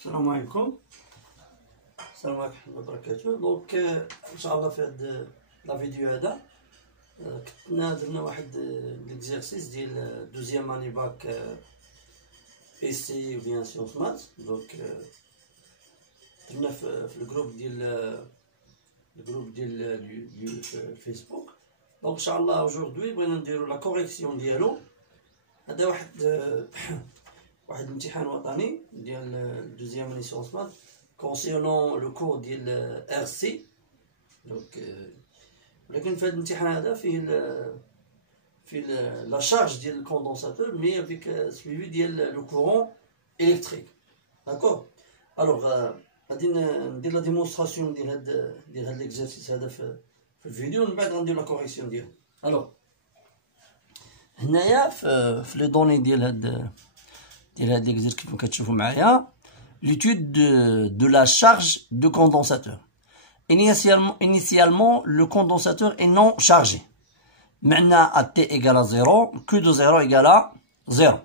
السلام عليكم. السلام عليكم ورحمة الله وبركاته. دونك ان شاء الله في هاد لا فيديو هذا كنا درنا واحد ليكزارسيس ديال دوزيام اني باك بي سي و بيان سيونس مات. دونك درنا في الجروب ديال الفيسبوك. دونك ان شاء الله اوجوردي بغينا نديرو لا كوريكسيون ديالو. هذا واحد الامتحان وطني ديال دوزيام اني سيونس مات concernant le cours ديال RC. دونك ولكن في هذا الامتحان هذا فيه لا شارج ديال الكوندونساتور مي افيك سويفي ديال لو كورون الكتريك. داكور. الوغ غادي ندير لا ديمونستراسيون ديال هاد ليكزارسيس هذا في الفيديو، من بعد غندير لا كوريكسيون ديالو. الوغ هنايا في لي دوني ديال هاد ليكزارسيس كيف كتشوفوا معايا l'étude de la charge de condensateur. Initialement, le condensateur est non chargé. Maintenant, à t égale à 0, Q de 0 égale à 0.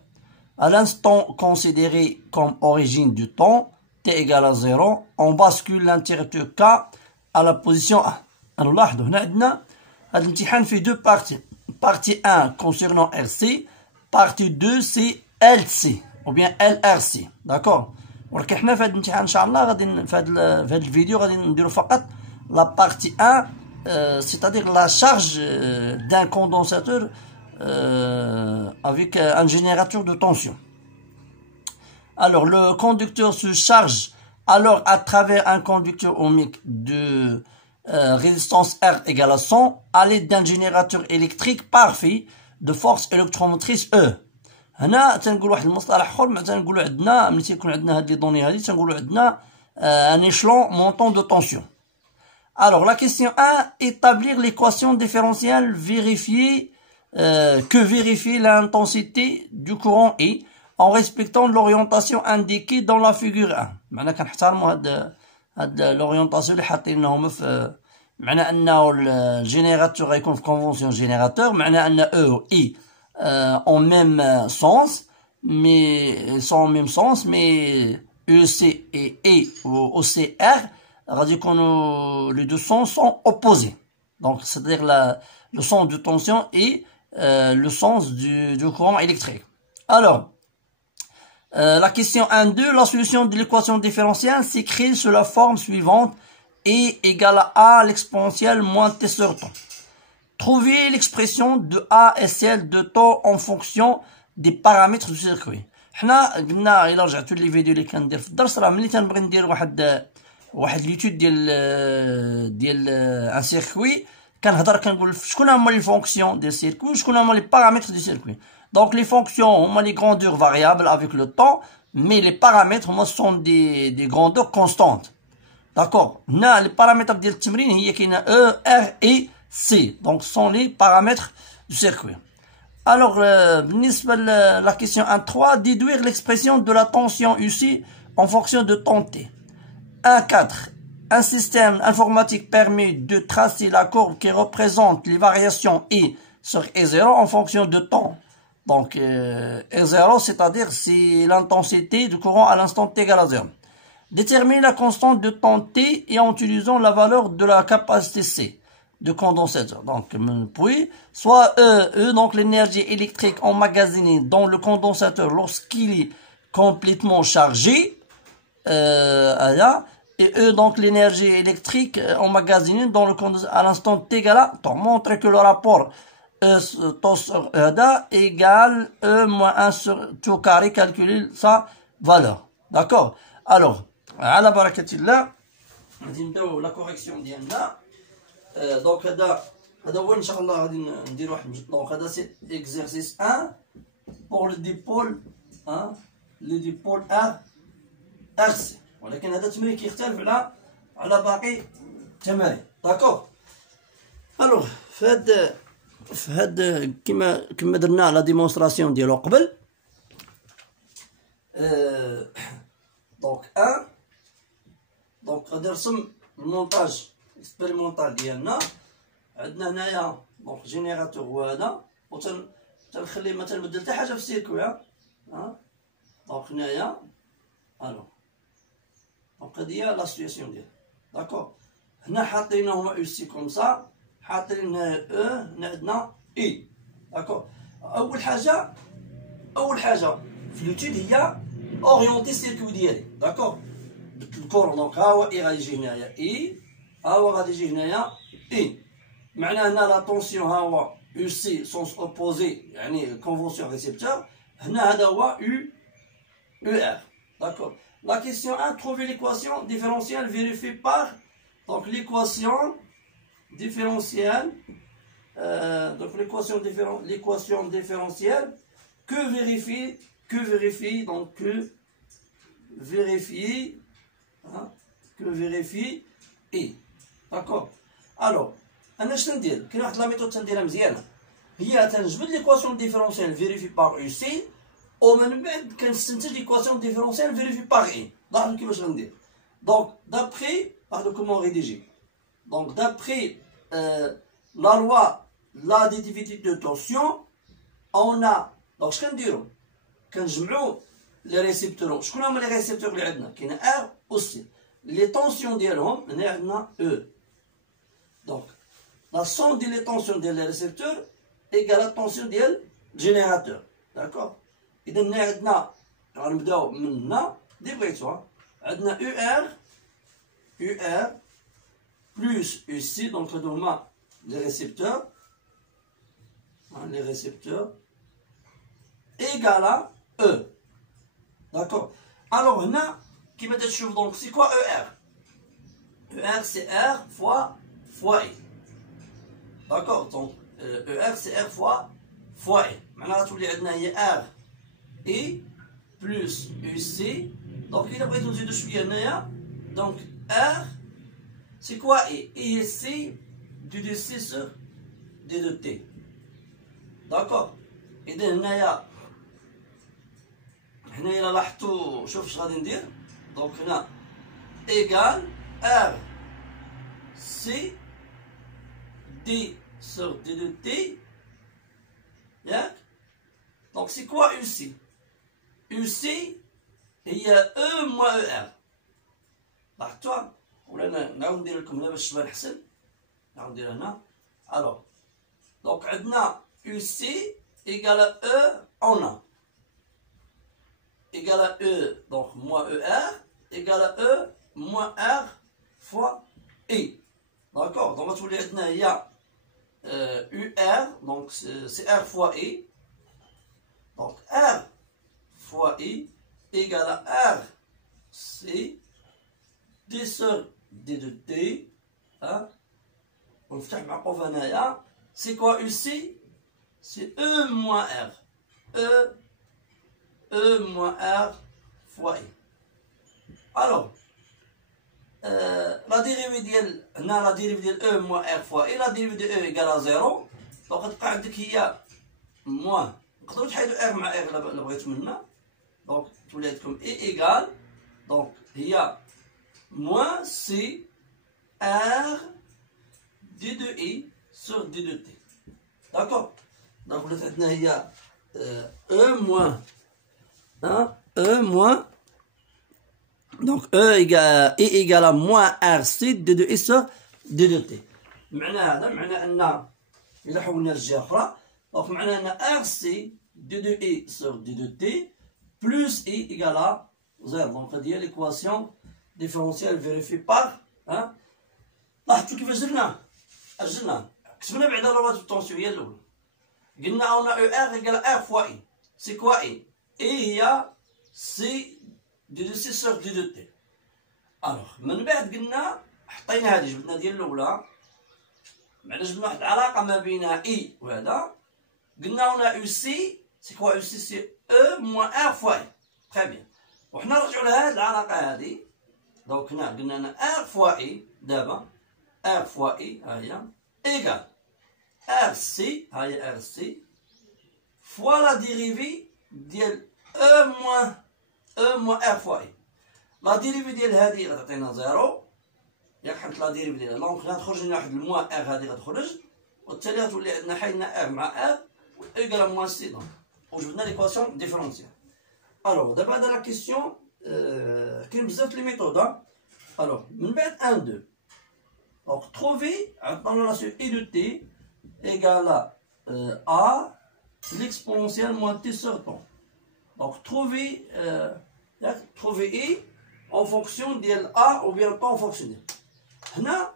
À l'instant considéré comme origine du temps, t égale à 0, on bascule l'interrupteur K à la position 1. Alors là, on a fait deux parties. Partie 1 concernant RC, partie 2 c'est LC, ou bien LRC. D'accord? ولكن حنا في هذا الامتحان ان شاء الله غادي في هذا الفيديو غادي نديرو فقط لا بارتي 1 c'est-à-dire la charge d'un condensateur avec un générateur de tension. Alors le conducteur se charge alors à travers un conducteur ohmique de résistance R égale à 100 à l'aide d'un générateur électrique parfait de force électromotrice E. هنا تنقول واحد المصطلح اخر، مع تنقولوا عندنا ملي تيكون عندنا هاد لي دوني هادي تنقولوا عندنا ان échelon montant de tension. Alors la question 1, établir l'équation différentielle vérifier vérifier l'intensité du courant E en respectant l'orientation indiquée dans la figure 1. معناها كنحترموا هاد l'orientation اللي حاطينهم في معنى انه الجينيراتور غيكون في كونفونسيون جينيراتور، معنى ان E و I en même sens, mais sont en même sens, mais EC et E ou OCR, les deux sens sont opposés. Donc, c'est-à-dire le sens de tension et le sens du courant électrique. Alors, la question 1-2, la solution de l'équation différentielle s'écrit sous la forme suivante: E égale à l'exponentielle moins T sur temps. Trouver l'expression de A et celle de temps en fonction des paramètres du circuit. حنا قلنا الى رجعتوا لي فيديو اللي كندير في الدرس، راه ملي تنبغي ندير واحد ليتود ديال ان سيركوي كنقول شكون هما لي فونكسيون ديال السيركوي، شكون هما لي بارامتر ديال السيركوي. دونك لي فونكسيون هما لي غروندور فاريابل افيك لو طون، مي لي بارامتر هما سون دي غروندور كونستانت. داكور. هنا لي بارامتر ديال التمرين هي كاينه او ار اي C, donc ce sont les paramètres du circuit. Alors, la question 1.3, déduire l'expression de la tension ici en fonction de temps T. 1.4, un système informatique permet de tracer la courbe qui représente les variations I sur E0 en fonction de temps. Donc, E0, c'est-à-dire c'est l'intensité du courant à l'instant T égale à 0. Déterminer la constante de temps T et en utilisant la valeur de la capacité C de condensateur. Donc, puis, soit E, donc l'énergie électrique emmagasinée dans le condensateur lorsqu'il est complètement chargé, et E, donc l'énergie électrique emmagasinée dans le condensateur à l'instant T égale à, pour montrer que le rapport E sur E égale E moins 1 sur tout carré, calculer sa valeur. D'accord? Alors, à la barakatillah, on va la correction d'Yanda. دونك هذا هو ان شاء الله غادي ندير واحد. دونك هذا سي اكزرسيس 1 بور لي ديبول ار سي، ولكن هذا التمرين كيختلف على باقي التمارين. داكوغ. الوغ في هاد كما درنا لا ديمونستراسيون ديالو قبل. دونك 1 دونك غادي نرسم المونتاج اكسبيريمونطال ديالنا. عندنا هنايا دونك جينيراتور هو هذا، و تنخليه ما تنبدل حتى حاجه في السيركوي. دونك هنايا الو دونك هذه هي لا سيتياسيون ديالها. داكور. هنا حاطين هما يو سي كوم سا، حاطين هنا او، هنا عندنا اي. داكور. اول حاجه في لوتيد هي اورينتي سيركوي ديالي. داكور. بدت الكور، دونك ها هو اي غادي يجي هنايا اي، ها هو غادي يجي هنايا اي. معناها هنا لا طونسيون ها هو يو سي سونس اوبوزي، يعني كونفونسيون ريسبتور. هنا هذا هو يو ار. D'accord. La question 1, trouver l'équation différentielle vérifiée par donc l'équation différentielle. Donc l'équation différentielle que vérifie et. D'accord. Alors, انا شنو ندير؟ كاين واحد لا ميثود تنديرها مزيانه، هي تنجبد ليكواسيون ديفيرونسيال فيريفي باغ يو سي، ومن بعد كنستنتج ليكواسيون ديفيرونسيال فيريفي باغ اي. لاحظوا كيفاش غندير. دونك دابخي لاحظوا كومون ريديجي. دونك دابخي لا لوا لاديتيفيتي دو تونسيون اون ا. دونك اش كنديرو؟ كنجمعو لي ريسيبتور. شكون هما لي ريسيبتور اللي عندنا؟ كاين ار و سي. لي طونسيون ديالهم هنا عندنا او. دونك la somme de les tensions des récepteurs égale la tension du générateur. D'accord. إذا هنا عندنا غنبداو من هنا اللي بغيتو. عندنا UR plus UC, donc هادو هما les récepteurs égale à E. D'accord. Alors هنا كيما تشوف donc c'est quoi ER? ER c'est R fois E. D'accord. Donc ER c'est R fois E. معناها غتولي عندنا هي R E plus UC. Donc il a pris tout de suite donc R c'est quoi E? E c'est C du DC sur D de T. D'accord. إذا هنايا إلا لاحظتو شوف اش غادي ندير. دونك هنا égal R C D sur D de T. ياك. Donc c'est quoi UC? UC هي E moins ER. لاحظتوها؟ ولا نعاود ندير لكم هنا باش تبان حسن. نعاود ندير هنا. الوغ دونك عندنا UC égale à E en A. Égale à E, donc moins ER, égale à E moins R fois E. D'accord. Donc il y a UR, donc c'est R fois E. Donc R fois E égale à R C D sur D de T. Hein? On fait un c'est quoi UC? C'est E moins R. E moins R fois E. Alors, la dérivée de E moins R fois E, la dérivée de E égale à 0. Donc, غتبقى عندك هي moins. نقدروا تحيدوا R مع R إلا بغيتو منا. Donc, تولي عندكم E égale. Donc, هي moins C R D de E sur D de T. D'accord. Donc, ولات عندنا هي E moins E moins donc E égale à moins RC D de E sur D de T. معنى هذا معنى أن إلا حولنا للجهة أخرى donc معنى أن RC D de E sur D de T plus E égale à 0. donc هذه هي l'équation différentielle vérifiée par لاحظتوا كيفاش درنا؟ كتبنا بعدا روابط الطونسيون هي الأولى. قلنا on a ER égale à R fois E. C'est quoi E? E هي C D de C sur D de T. alors من بعد قلنا حطينا هذه جبدنا ديال الأولى بعدا جبنا واحد العلاقة ما بين E وهذا. قلنا on a UC c'est quoi UC? c'est E moins R fois E. très bien. وحنا نرجعوا لهاد العلاقة هذه. دونك هنا قلنا أنا R fois E دابا R fois E ها هي égal RC ها هي RC fois la dérivée ديال E moins R fois E. لا ديريفي ديال هذه غتعطينا 0. ياك حيت لا ديريفي ديالها دونك غتخرج لنا واحد الموان R هذه غتخرج والتالي غتولي عندنا حيدنا R مع R ايكال موان سي. دونك وجبنا ليكواسيون ديفيرونسيال. الوغ دابا هذا لا كيسيون كاين بزاف لي ميثود. Alors, من بعد 1, 2. Donc, trouver la relation I de t égale à A l'exponentielle moins t sur temps. Donc, trouver I en fonction de A ou bien pas en fonction de هنا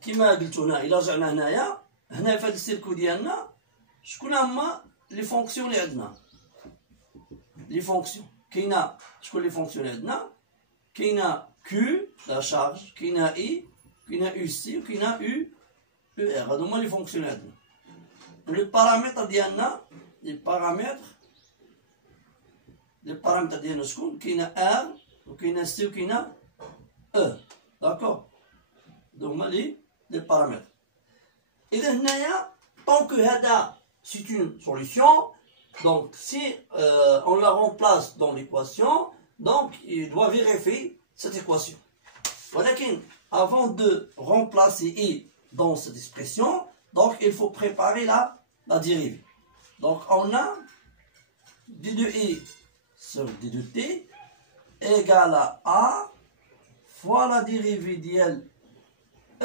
كما قلت هنا إلا رجعنا هنايا هنا في هذا السيركو ديالنا شكون هما لي فونكسيون اللي عندنا لي فونكسيون كاينه شكون لي فونكسيون اللي عندنا كاينه كيو لا شارج كاينه اي كاينه يو سي وكاينه يو ار هادو هما لي فونكسيون اللي عندنا لي بارامتر ديالنا لي بارامتر ديالنا شكون كاينه ار وكاينه سي وكاينه او داكور هادو هما لي بارامتر اذا هنايا طونك هذا c'est une solution. Donc, si on la remplace dans l'équation, donc il doit vérifier cette équation. Voilà qu'avant de remplacer I dans cette expression, donc il faut préparer la dérivée. Donc, on a d de I sur d de T égale à A fois la dérivée d'L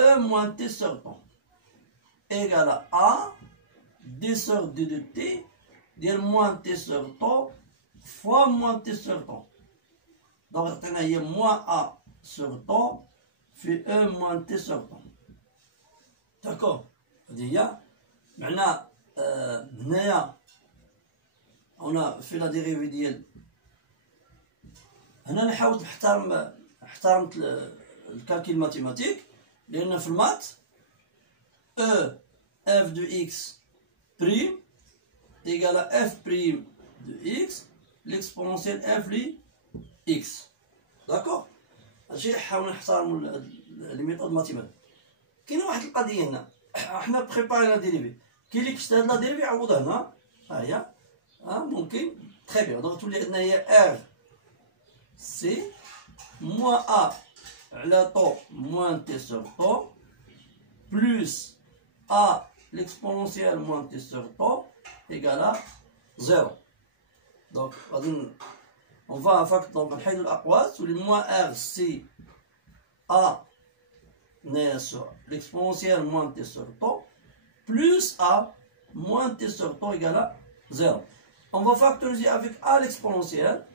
E moins T sur temps égale à A d sur d de t ديال moins t sur temps fois moins t sur temps. Donc عطينا هي moins a sur temps في e moins t sur temps. داكور هادي هي معناها هنايا هنا في لا ديريفي ديال هنا نحاول احترمت الكالكيل ماتيماتيك لان في المات e f de x prime égale à f prime de x l'exponentielle f de x. D'accord. هادشي نحاول نحترموا لي ميثود ماتيماتيك. كاينه واحد القضيه هنا حنا بريباري لا ديريفي كاين اللي كتشد هاد لا ديريفي عوضها هنا ها هي ممكن تري بيان دونك تولي عندنا هي ار سي موان ا على طو موان تي سور طو بلوس ا l'exponentielle moins t sur temps égale à 0. Donc, on va en fait donc نحيدو الأقواس ولي moins r c a sur l'exponentielle moins t sur temps plus a moins t sur temps égale à 0. On va factoriser avec a l'exponentielle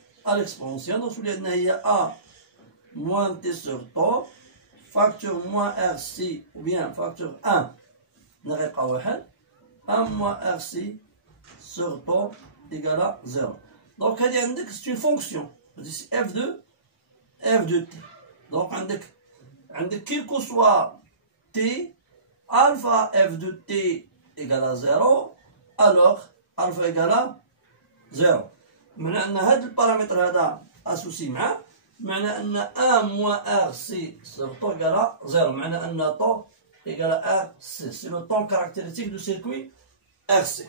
donc ولي عندنا هي a moins t sur temps facteur moins r c ou bien facteur 1 نغيبقى واحد 1 moins rc sur temps égale à 0. Donc هادي عندك c'est une fonction هادي c'est f de t. Donc عندك quel que soit t alpha f de t égale à 0 alors alpha égale à 0. معنى ان هاد البارامتر هذا اسوسي معاه معنى ان 1 moins rc sur temps égale à 0 معنى ان temps égale à RC. C'est le temps caractéristique du circuit RC.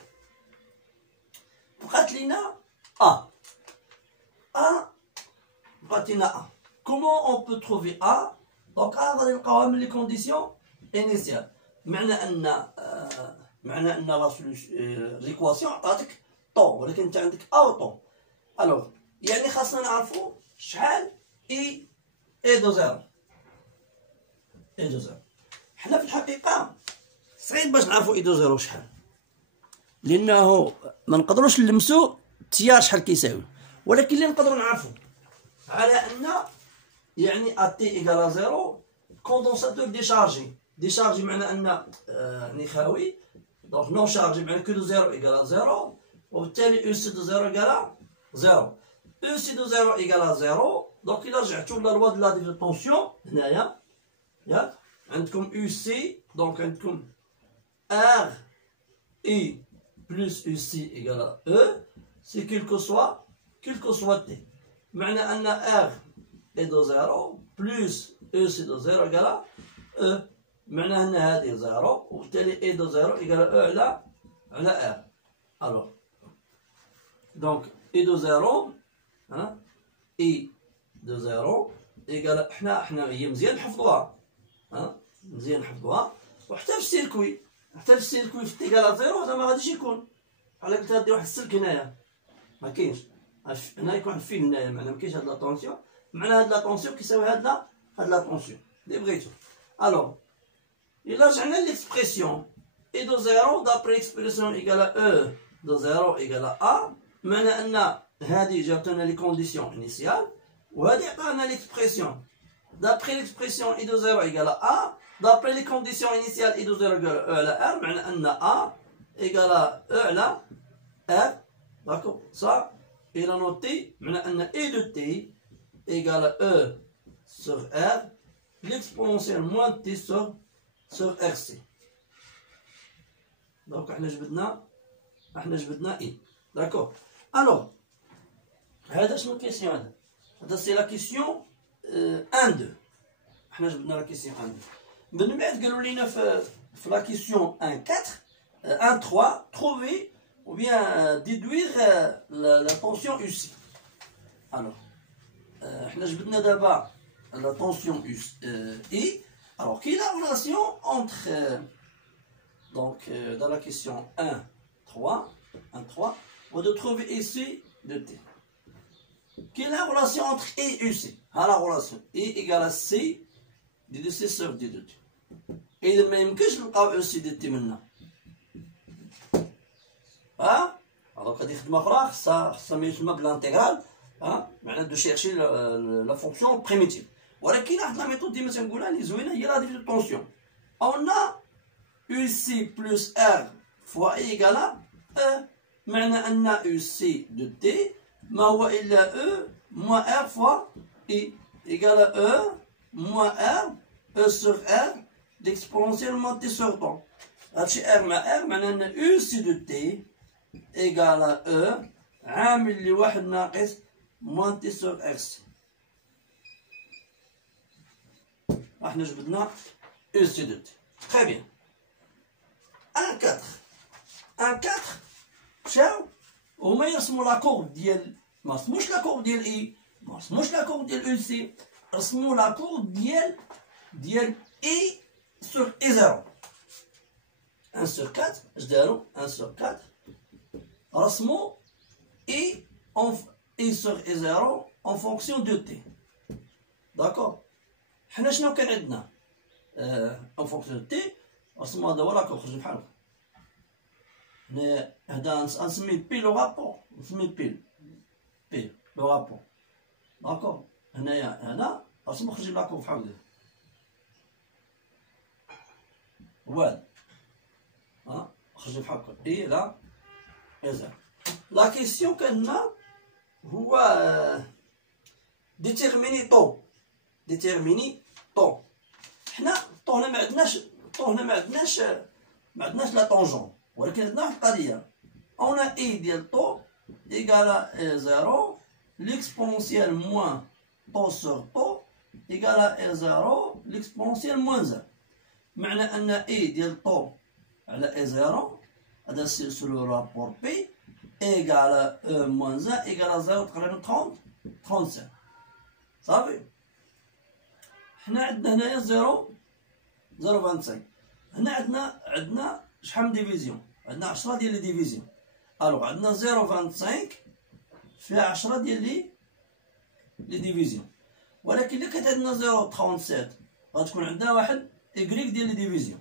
بقات لينا A. بقات لينا A. Comment on peut trouver A? Donc A غادي نلقاوها من les conditions initiales. معنى ان l'équation عطاتك طون ولكن انت عندك A و طون. Alors يعني خاصنا نعرفوا شحال E دو زيرو. E دو زيرو. حنا في الحقيقة صعيب باش نعرفو اي دو زيرو شحال لأنه ما نقدروش نلمسو التيار شحال كيساوي ولكن اللي نقدرو نعرفو على أن يعني ا تي إيكال زيرو كوندونساتور ديشارجي معنى أن نخاوي دونك نون شارجي معنى كو دو زيرو إيكال زيرو وبالتالي او سي دو زيرو إيكال زيرو او سي دو زيرو إيكال زيرو دونك إلا رجعتو للوا دو لا ديفيرطونسيون هنايا ياك عندكم UC donc عندكم R I plus UC égale à E c'est quel que soit T معنى أن R est de 0 plus EC de 0 égale à E معنى أن هذه 0 وبالتالي E de 0 égale à E على R. Alors donc E de 0 E de 0 égale حنا هي مزيان نحفظوها مزيان نحفظوها وحتى في السيركوي في تيكالا زيرو هذا ما غاديش يكون بحال قلت هادي واحد السلك هنايا ما كاينش هنا يكون واحد الفيل هنايا معناها ما كاينش هاد لاطونسيون معنى هاد لاطونسيون كيساوي هاد de la tension. Alors, et là, j'ai l'expression E de 0 d'après l'expression égale à E de 0 égale à A. Maintenant, j'ai obtenu les conditions initiales. On a l'expression. D'après l'expression E de 0 égale à A, d'après les conditions initiales E de 0 égale à E à la R, maintenant A égale à E à la R. D'accord? Ça, il a noté, maintenant E de T égale à E sur R, l'exponentielle moins T sur RC. Donc, احنا جبدنا I. D'accord? Alors, هذا شنو الكيسيون هذا؟ هذا سي لا كيسيون 1 2. احنا جبدنا لا كيسيون 1 2. من بعد قالوا لنا في لا كيسيون 1 4 1 3 trouver ou bien déduire la tension UC. Alors, احنا جبدنا دابا la tension I. Alors, quelle est la relation entre donc dans la question 1 3 on doit trouver ici de T. Quelle est la relation entre E et UC? La relation E égale à C de C sur D de T. Et de même que je نلقاو UC de T maintenant. Alors هذه خدمة أخرى خصها ما يسمى بالانتغرال. معناتها de chercher la fonction primitive. ولكن واحد لا ميثود ديما تنقولها اللي زوينة هي لا ديفيزيون طونسيون. On a UC plus R fois E égale à E. معنى أن UC de T ما هو إلا E moins R fois I égale à E moins R E sur R l'exponentielle moins T sur temps. هادشي R مع R معنى أن UC de T égale à E عامل اللي واحد ناقص moins T sur RC. احنا جبدنا UC de T. Très bien. 1 4 مشاو هما يرسموا لا كورب ديال ما رسموش لا كورب ديال اي ما رسموش لا كورب ديال او سي رسموا لا كورب ديال اي سور اي 0 1 sur 4 اش داروا 1 sur 4 رسموا اي sur اي 0 en fonction de t. داكور حنا شنو كان عندنا en fonction de t رسموا هذا هو لا كورب خرج بحال هكا. هذا نسميه بي لو رابور نسميه بي لو رابور. داكور هنا رسمو خرج لا كورب بحال هكا واد خرج بحال هكا اي لا ازال. لا كيسيون كان هو ديتيرميني طو حنا طو هنا ما عندناش لا طونجون ولكن عندنا واحد القضيه اون اي ديال طو ايكالا 0 ليكسبونسيال موان طو سور طو ايكالا 0 ليكسبونسيال موان 0. معنى ان اي ديال طو على اي 0 هذا سي لو رابور بي ايكالا موان 0 ايكالا 0 تقريبا 35 صافي. حنا عندنا هنايا 0.25 هنا عندنا شحال من ديفيزيون عندنا 10 ديال لي ديفيزيون. الوغ عندنا 0.25 فيها 10 ديال لي ديفيزيون ولكن الا كانت عندنا 0.37 غتكون عندنا واحد إكريك ديال لي ديفيزيون.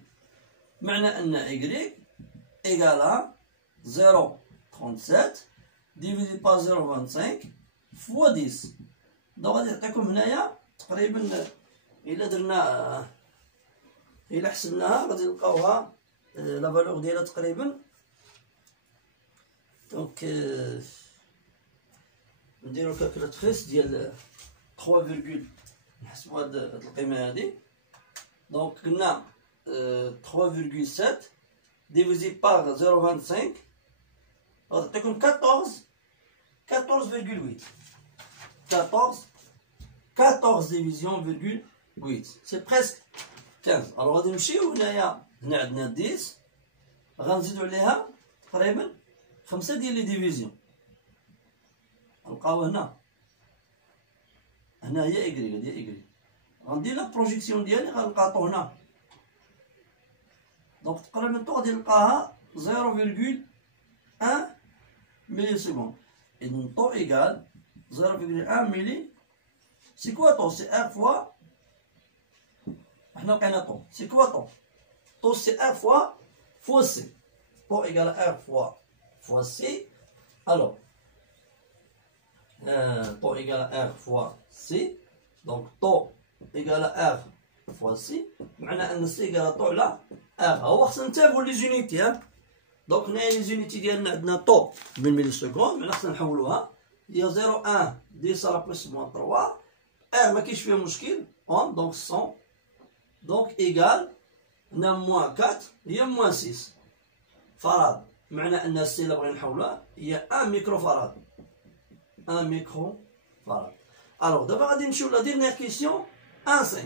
معنى ان إكريك إيكالا 0.37 ديفيزي با 0.25 فوا 10. دونك غادي يعطيكم هنايا تقريبا إلا حسبناها غادي نلقاوها لا فالور ديالها تقريبا. دونك نديرو الكالكولاتريس ديال 3 نحسبو هاد القيمة هادي. دونك قلنا 3.7 ديفيزي بار 0.25 غتعطيكم 14 ديفيزيون 8 سي بريسك 15. الوغ غادي نمشيو هنا عندنا 10 غنزيدو عليها تقريبا 5 ديال لي ديفيزيون نلقاو هنا هي إكريك هادي إكريك. غندير لا بروجيكسيون ديالي غنلقى طو هنا دونك تقريبا طو غادي نلقاها 0.1 ملي سكوند. إذن طو إيكال 0.1 ملي. سي كوا طو؟ سي R fois حنا لقينا طو. سي كوا طو؟ طو سي ار فوا سي. طو ايكال ار فوا سي. الوغ طو ايكال ار فوا سي. دونك طو ايكال ار فوا سي، معنى ان سي ايكال طو على ار. هو خصنا نتابعو لي زونيتي. دونك هنايا لي زونيتي ديالنا عندنا طو بالملي سكوند، معنى خصنا نحولوها هي 0,1 10 على بلس موان 3. ار ما كاينش فيها مشكل، اون دونك 100. دونك ايكال هنا موان 4 هي موان 6 فراد، معنى ان السي اللي بغينا نحولها هي 1 ميكرو فراد. 1 ميكرو فراد. الوغ دابا غادي نمشيو لا ديرنيير كيسيون 1,5.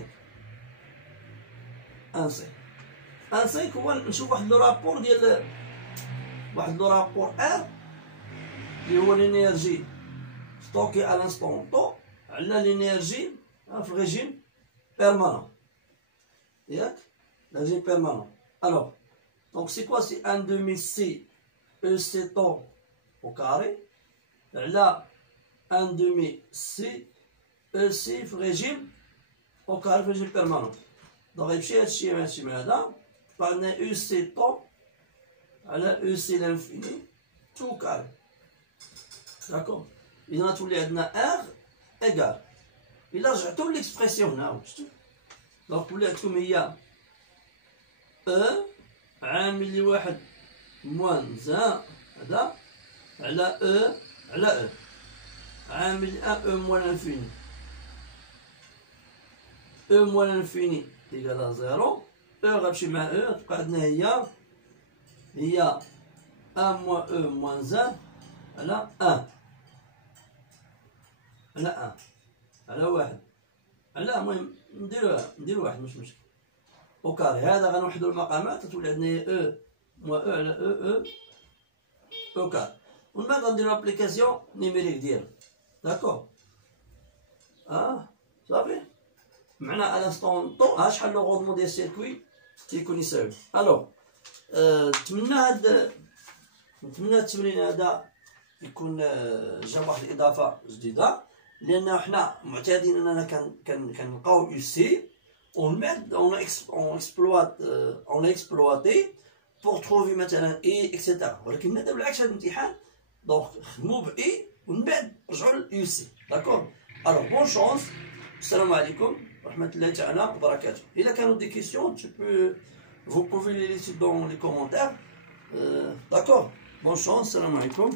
1,5 هو نشوف واحد لو رابور ديال ار اللي هو لينيرجي ستوكي على انستون طو على لينيرجي في الريجيم بيرمانون. ياك ريجيم بيرمانون. الوغ دونك سي كوا؟ سي 1 دومي سي او سي طو او كاري على 1 دومي سي او سي في ريجيم او كاري في ريجيم بيرمانون. دونك غيمشي هادشي مع هادشي مع هذا، يبقى عندنا او سي طو على او سي لانفيني تو كاري. داكور. إذا غتولي عندنا ار ايكال، إلا رجعتو ليكسبرسيون هنا شفتو، دونك تولي عندكم هي او عامل لواحد موان زان هذا على او على او عامل او موان لانفيني. او موان لانفيني ايكال 0. او غتمشي مع او تبقى عندنا هي 1 موان او موان زان على 1 على 1 على المهم نديرو واحد مش مشكل او كاري. هذا غنوحدو المقامات تولي عندنا او موان او على او كاري. ومن بعد غنديرو لابليكاسيون نيميريك ديالو. داكور. صافي. معنا على انستون طو ها شحال لو غوندمون ديال السيركوي تيكون يساوي. الوغ نتمنى هاد التمرين هذا يكون جاب واحد الاضافه جديده، لان حنا معتادين اننا كنلقاو يو سي ومن بعد اون اكسبلواتي بور تروفي مثلا اي اكسيتيرا، ولكن دابا بالعكس هذا الامتحان دونك خدموا باي ومن بعد رجعوا لليو سي. داكور. الوغ بون شونس. السلام عليكم ورحمه الله تعالى وبركاته. الا كانوا دي كيسيون vous pouvez les laisser dans les commentaires. D'accord. Bonne chance. Salam alaikum.